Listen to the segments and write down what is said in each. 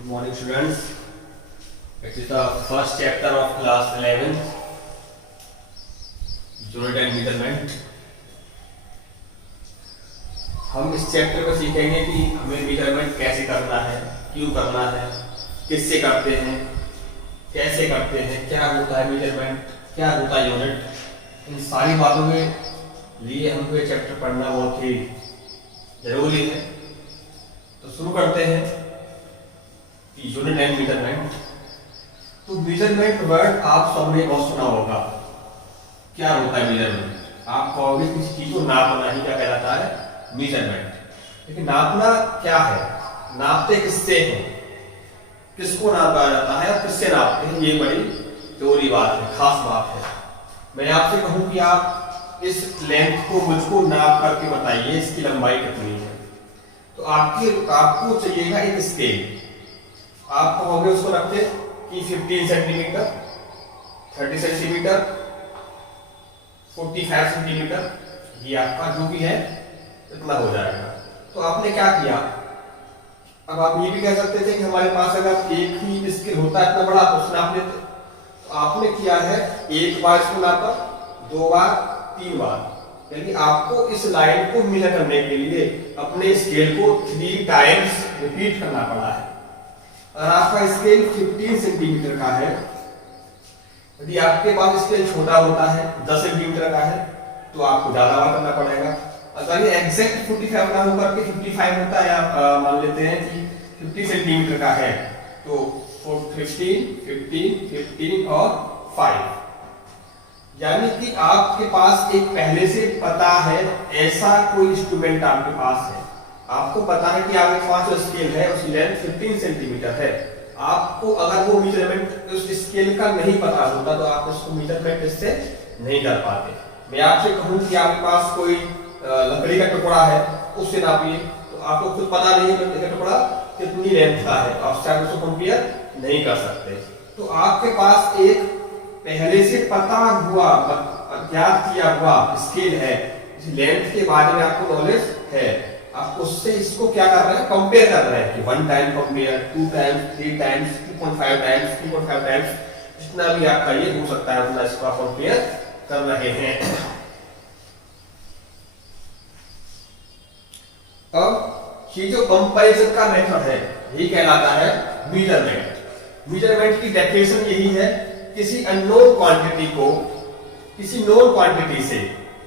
Good morning, students. It is the first chapter of class 11, unit and measurement. हम इस chapter को सीखेंगे कि हमें मेजरमेंट कैसे करना है, क्यों करना है, किससे करते हैं, कैसे करते हैं, क्या होता है मेजरमेंट, क्या होता है यूनिट। इन सारी बातों के लिए हमको ये चैप्टर पढ़ना बहुत ही जरूरी है। तो शुरू करते हैं कि यूनिट एंड मेजरमेंट। तो मेजरमेंट वर्ड आप सबने बहुत सुना होगा। क्या होता है मेजरमेंट? आप कहोगे किसी चीज को नापना ही क्या कहलाता है? मेजरमेंट। लेकिन नापना क्या है? नापते किससे हैं, किसको नापा जाता है और किससे नापते हैं, ये बड़ी जरूरी बात है, खास बात है। मैं आपसे कहूं कि आप इस लेंथ को मुझको नाप करके बताइए, इसकी लंबाई कितनी है, तो आपको चाहिएगा एक स्केल। आप कहोगे उसको रखते कि 15 सेंटीमीटर, 30 सेंटीमीटर, 45 सेंटीमीटर, ये आपका जो भी है इतना हो जाएगा। तो आपने क्या किया? अब आप ये भी कह सकते थे कि हमारे पास अगर एक ही स्केल होता है इतना बड़ा, उसने आपने तो आपने किया है एक बार इसको नापा, 2 बार, 3 बार, यानी आपको इस लाइन को मेजर करने के लिए अपने स्केल को 3 टाइम्स रिपीट करना पड़ा है। अगर आपका स्केल 15 सेंटीमीटर का है, यदि आपके पास स्केल छोटा होता है 10 सेंटीमीटर का है, तो आपको ज्यादा बार करना पड़ेगा। अगर ये एग्जैक्ट 45 ना होकर के 55 होता है, या मान लेते हैं कि 50 सेंटीमीटर का है, तो 15, 15, 15 और 5, यानी कि आपके पास एक पहले से पता है ऐसा कोई इंस्ट्रूमेंट आपके पास है। आपको पता है कि आपके पास जो स्केल है उसकी लेंथ 15 सेंटीमीटर है। आपको अगर वो मेजरमेंट उस स्केल का नहीं पता होता तो आप उसको मेजरमेंट इससे नहीं कर पाते। मैं आपसे कहूं कि आपके पास कोई लकड़ी का टुकड़ा है, उससे नापिए, तो आपको खुद पता नहीं है कि टुकड़ा कितनी लेंथ का है, तो आप उसको कंपेयर नहीं कर सकते। तो आपके पास एक पहले से पता हुआ, ज्ञात किया हुआ स्केल है, लेंथ के बारे में आपको नॉलेज है। आप उससे इसको क्या कर रहे हैं? कंपेयर कर रहे हैं कि 1 time compare, 2 times, 3 times, 2.5 times, 3.5 times, जितना भी आपका ये हो सकता है उतना इसको आप कंपेयर कर रहे हैं। अब ये जो कंपैरिजन का मेथड है यही कहलाता है मेजरमेंट। मेजरमेंट की डेफिनेशन यही है, किसी अननोन क्वांटिटी को किसी नोन क्वांटिटी से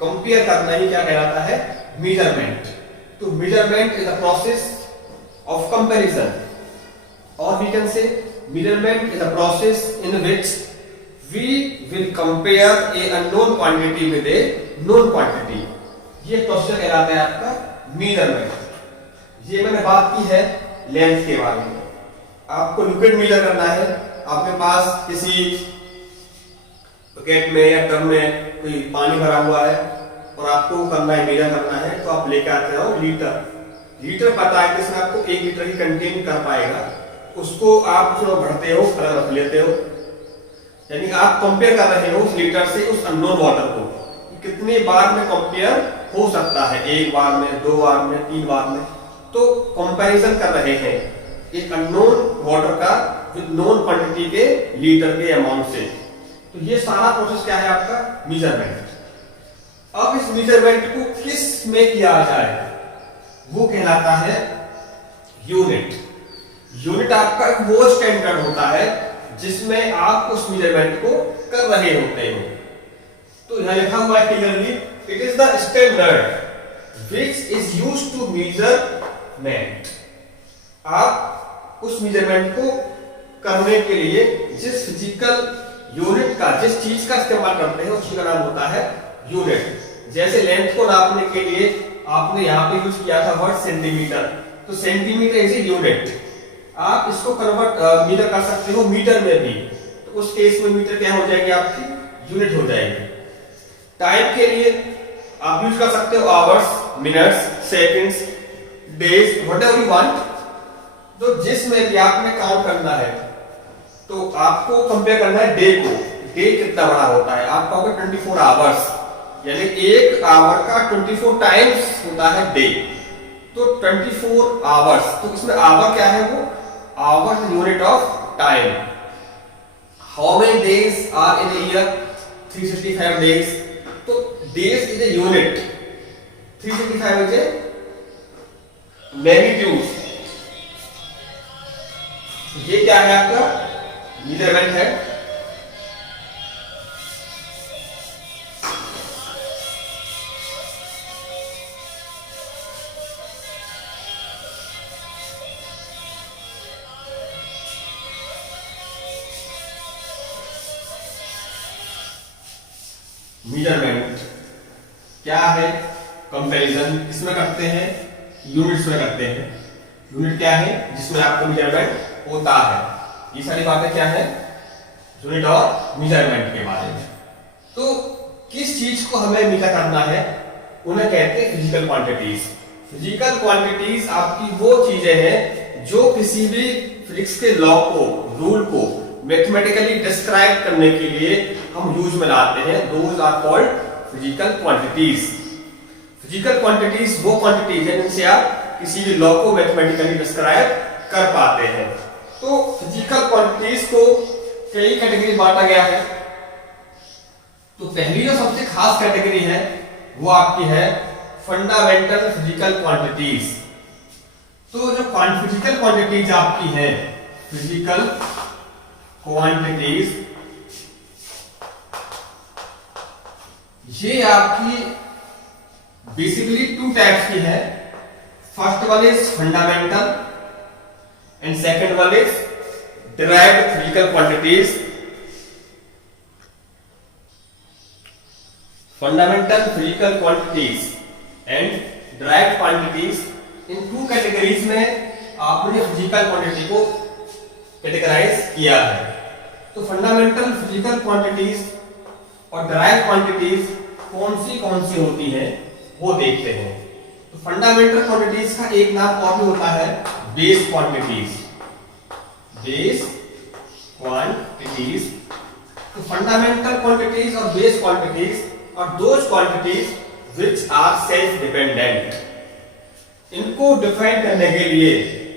कंपेयर करना ही क्या कहलाता है? मेजरमेंट। तो measurement is a process of comparison, और we can say measurement is a process in which we will compare a unknown quantity with a known quantity. ये प्रोसेस कहलाता है आपका मेजरमेंट। ये मैंने बात की है लेंथ के बारे में। आपको लिक्विड मेजर करना है, आपके पास किसी बकेट में या टब में कोई पानी भरा हुआ है और आपको करना है, मेजर करना है, तो आप लेकर आते हो लीटर। लीटर पता है कि इसमें आपको 1 लीटर ही कंटेन कर पाएगा, उसको आप उसमें भरते हो, अलग रख लेते हो, यानी आप कंपेयर कर रहे हो उस लीटर से उस अननोन वाटर को। कितने बार में कंपेयर हो सकता है? 1 बार में, 2 बार में, 3 बार में। तो कंपैरिजन कर रहे हैं एक अननोन वाटर का विद नोन क्वांटिटी के लीटर के अमाउंट से। तो ये सारा प्रोसेस क्या है आपका? मेजरमेंट। अब इस मेजरमेंट को किस में किया जाए वो कहलाता है यूनिट। यूनिट आपका वो स्टैंडर्ड होता है जिसमें आप उस मेजरमेंट को कर रहे होते हो। तो यहां लिखा हुआ है clearly, it is the standard which is used to measurement. आप उस मेजरमेंट को करने के लिए जिस फिजिकल यूनिट का, जिस चीज का इस्तेमाल करते हैं उस चीज का नाम होता है यूनिट। जैसे लेंथ को नापने के लिए आपने यहाँ पे यूज किया था वर्ड सेंटीमीटर, तो सेंटीमीटर इज ए यूनिट। आप इसको कन्वर्ट मीटर कर सकते हो मीटर में भी, तो उस केस में मीटर क्या हो जाएगी? आपकी यूनिट हो जाएगी। टाइम के लिए आप यूज कर सकते हो hours, minutes, seconds, days, whatever you want. तो जिसमें भी आपने काउंट करना है तो आपको कंपेयर करना है डे को। डे कितना बड़ा होता है? आप कहोगे 24 आवर्स, यानी 1 आवर का 24 टाइम्स होता है डे। तो 24 आवर्स, तो इसमें आवर क्या है? वो hour is unit of time. How many days are in a year? 365 days. तो days is a unit, 365 is a magnitude. ये क्या है आपका मेजरमेंट है। मेजरमेंट क्या है? कंपैरिजन किसमें करते हैं? यूनिट्स में करते हैं। यूनिट क्या है? जिसमें आपका मेजरमेंट होता है। ये सारी बातें क्या है? यूनिट और मेजरमेंट के बारे में। तो किस चीज को हमें मेजर करना है उन्हें कहते हैं फिजिकल क्वांटिटीज। फिजिकल क्वांटिटीज आपकी वो चीजें हैं जो किसी भी फिजिक्स के लॉ को, रूल को मैथमेटिकली डिस्क्राइब करने के लिए हम यूज में लाते हैं। Those are called physical quantities. Physical quantities वो क्वांटिटीज है जिनसे आप किसी भी लॉ को मैथमेटिकली डिस्क्राइब कर पाते हैं। तो फिजिकल क्वांटिटीज को कई कैटेगरी बांटा गया है। तो पहली जो सबसे खास कैटेगरी है वो आपकी है फंडामेंटल फिजिकल क्वांटिटीज। तो जो फिजिकल क्वांटिटीज आपकी है, फिजिकल क्वांटिटीज, ये आपकी बेसिकली टू टाइप्स की है। First one is fundamental and second one is derived physical quantities. Fundamental physical quantities and derived quantities, in two categories में आपने फिजिकल क्वांटिटी को कैटेगराइज किया है। तो फंडामेंटल फिजिकल क्वांटिटीज और डिराइव्ड क्वांटिटीज कौन सी होती हैं वो देखते हैं। तो फंडामेंटल क्वांटिटीज का एक नाम और भी होता है बेस क्वांटिटीज। Base quantities. तो फंडामेंटल क्वांटिटीज और बेस क्वांटिटीज और those quantities which are self dependent. इनको डिफाइन करने के लिए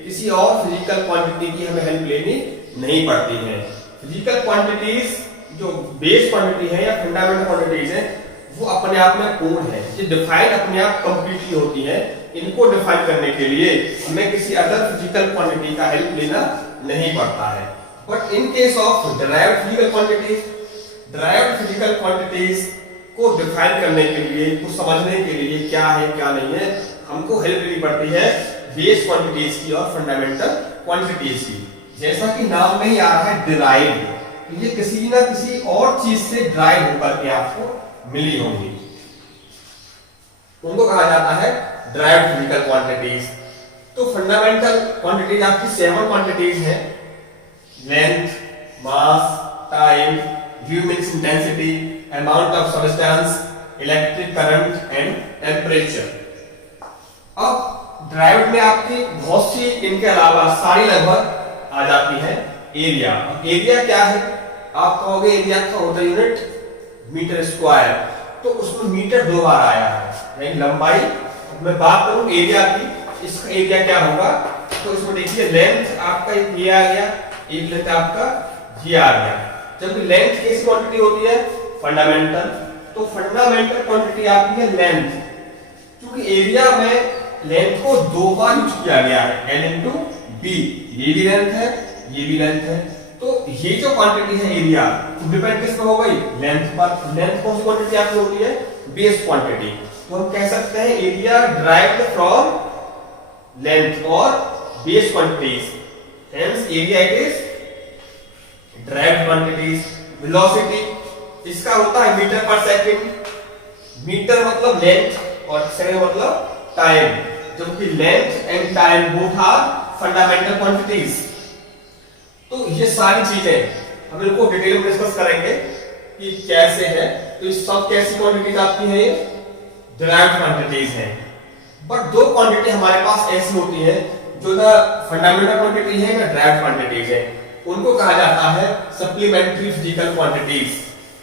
किसी और फिजिकल क्वांटिटी की हमें हेल्प लेनी नहीं पड़ती है। फिजिकल क्वांटिटीज जो बेस क्वांटिटी है या फंडामेंटल क्वांटिटीज है वो अपने आप में पूर्ण है, ये डिफाइन अपने आप कंप्लीटली होती है। इनको डिफाइन करने के लिए हमें किसी अदर फिजिकल क्वांटिटी का हेल्प लेना नहीं पड़ता है। But in case of derived physical quantities, derived physical quantities को डिफाइन करने के लिए, कुछ समझने के लिए क्या है क्या नहीं है, हमको हेल्प लेनी पड़ती है बेस क्वांटिटीज की और फंडामेंटल क्वांटिटीज की। जैसा कि नाम में ही आ रहा है डिराइव्ड, तो ये किसी ना किसी और चीज से डिराइव होकर के आपको मिली होंगी, उनको कहा जाता है डिराइव्ड फिजिकल क्वांटिटीज। तो फंडामेंटल क्वांटिटीज आपकी 7 क्वांटिटीज है। Length, mass, time, luminance intensity, amount of substance, electric current and temperature. अब डिराइव्ड में आपकी बहुत सी इनके अलावा सारी लगभग आ जाती है। एरिया, एरिया क्या है? आप कहोगे एरिया का होता यूनिट मीटर स्क्वायर, तो उसमें मीटर 2 बार आया है, यानी लंबाई। मैं बात करूं एरिया की, इसका एरिया क्या होगा? तो इसमें देखिए लेंथ आपका ये आ गया, एक लेंथ आपका ये आ गया। जबकि लेंथ कैसी क्वांटिटी होती है? फंडामेंटल। तो फंडामेंटल क्वांटिटी आपकी है लेंथ, क्योंकि एरिया में लेंथ को 2 बार यूज किया गया है, L इंटू बी। ये भी लेंथ है, ये भी लेंथ है। तो ये जो क्वांटिटी है एरिया, तो डिपेंड किस पे हो गई? लेंथ पर। लेंथ कौन सी क्वांटिटी आपकी होती है? Base quantity. तो हम कह सकते हैं एरिया डिराइव्ड फ्रॉम लेंथ और base quantities, hence area it is derived quantities. Velocity इसका होता है मीटर पर सेकंड। मीटर मतलब लेंथ और सेकंड मतलब टाइम, जबकि length and time both are fundamental quantities. तो ये सारी चीजें हम इनको डिटेल में डिस्कस करेंगे कि कैसे है। तो ये सब कैसी क्वांटिटीज आपकी है? डिराइव्ड क्वांटिटीज हैं। बट 2 क्वांटिटी हमारे पास ऐसी होती है जो ना फंडामेंटल क्वांटिटी है ना डिराइव्ड क्वांटिटीज है, उनको कहा जाता है supplementary physical quantities.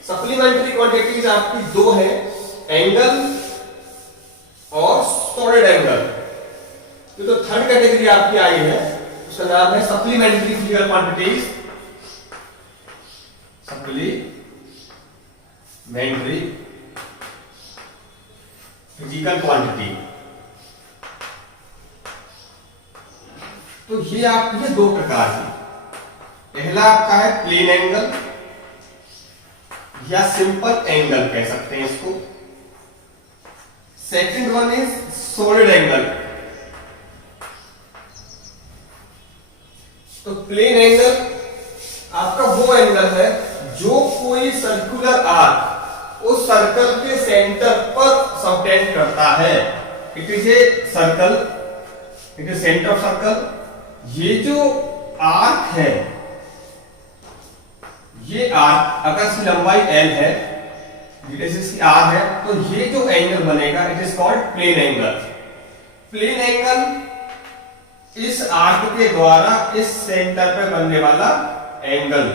Supplementary quantities आपकी 2 है, एंगल और सॉलिड एंगल। तो 3rd कैटेगरी आपकी आई है उसका नाम है supplementary physical quantities, supplementary physical quantity. तो ये आपके दो प्रकार की, पहला आपका है प्लेन एंगल या सिंपल एंगल कह सकते हैं इसको। Second one is solid angle. तो प्लेन एंगल आपका वो एंगल है जो कोई सर्कुलर आर्क उस सर्कल के सेंटर पर सबटेंड करता है। It is a circle, it is centre of circle. ये जो आर्क है, ये आर्क अगर इसकी लंबाई l है, रेडियस इसकी r है, तो ये जो एंगल बनेगा it is called plane angle. Plane angle इस आर्क के द्वारा इस सेंटर पे बनने वाला angle,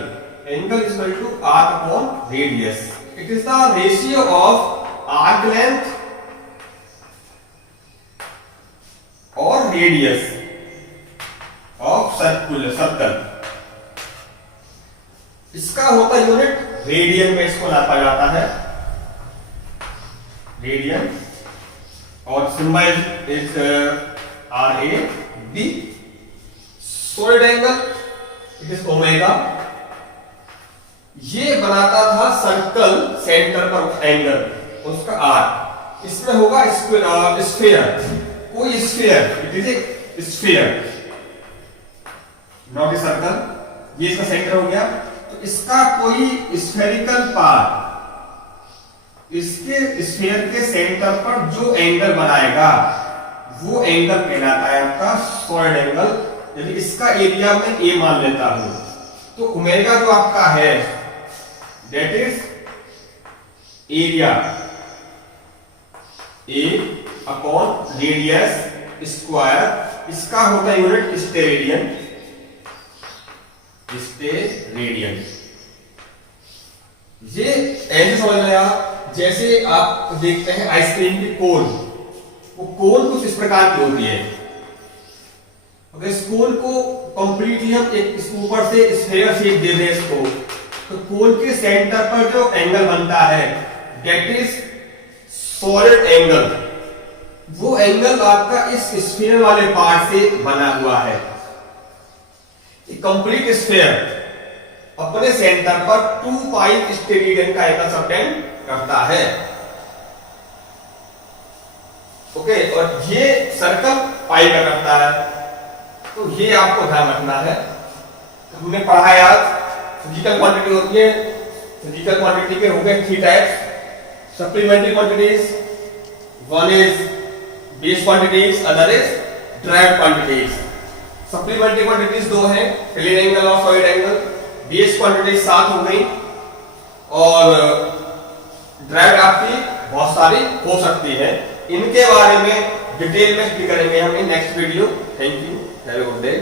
angle is equal to r upon radius. It is the ratio of arc length और रेडियस ऑफ सर्कल। इसका होता यूनिट रेडियन में इसको नापा जाता है, रेडियन, और symbol is RAD। Solid angle it is omega. ये बनाता था सर्कल सेंटर पर एंगल, उसका R। इसमें होगा स्फीयर, कोई sphere, it is a sphere not a circle. ये इसका सेंटर हो गया। तो इसका कोई स्फेरिकल पार्ट इसके स्फीयर के सेंटर पर जो एंगल बनाएगा वो एंगल कहलाता है आपका सॉलिड एंगल। यदि इसका एरिया में a मान लेता हूं तो ओमेगा जो आपका है that is area a upon radius square. इसका होता है यूनिट स्टेरेडियन, स्टेरेडियन। ये ऐसे समझ में आया जैसे आप देखते हैं आइसक्रीम की कोन, वो कोन कुछ इस प्रकार की होती है। अगर इस कोन को कंप्लीटली हम एक ऊपर से स्फीयर शेप दे दें इसको, तो कोन के सेंटर पर जो एंगल बनता है दैट इज सॉलिड एंगल। वो एंगल आपका इस स्फीयर वाले पार्ट से बना हुआ है। कंप्लीट स्फीयर अपने सेंटर पर 2 पाई स्टेरेडियन का एंगल सबटेंड करता है। ओके, और ये सर्कल पाई का करता है। तो ये आपको ध्यान रखना है। हमने पढ़ा है आज फिजिकल क्वांटिटी होती है, फिजिकल क्वांटिटी के हो गए 3 types, supplementary quantities, one is base quantities, other is derived quantities. Supplementary quantities 2 हैं, प्लेन एंगल और सॉलिड एंगल। बेस क्वांटिटीज 7 हो गई, और ड्राइव्ड आपकी बहुत सारी हो सकती है। इनके बारे में डिटेल में स्पीक करेंगे हम in next video. Thank you, have a good day.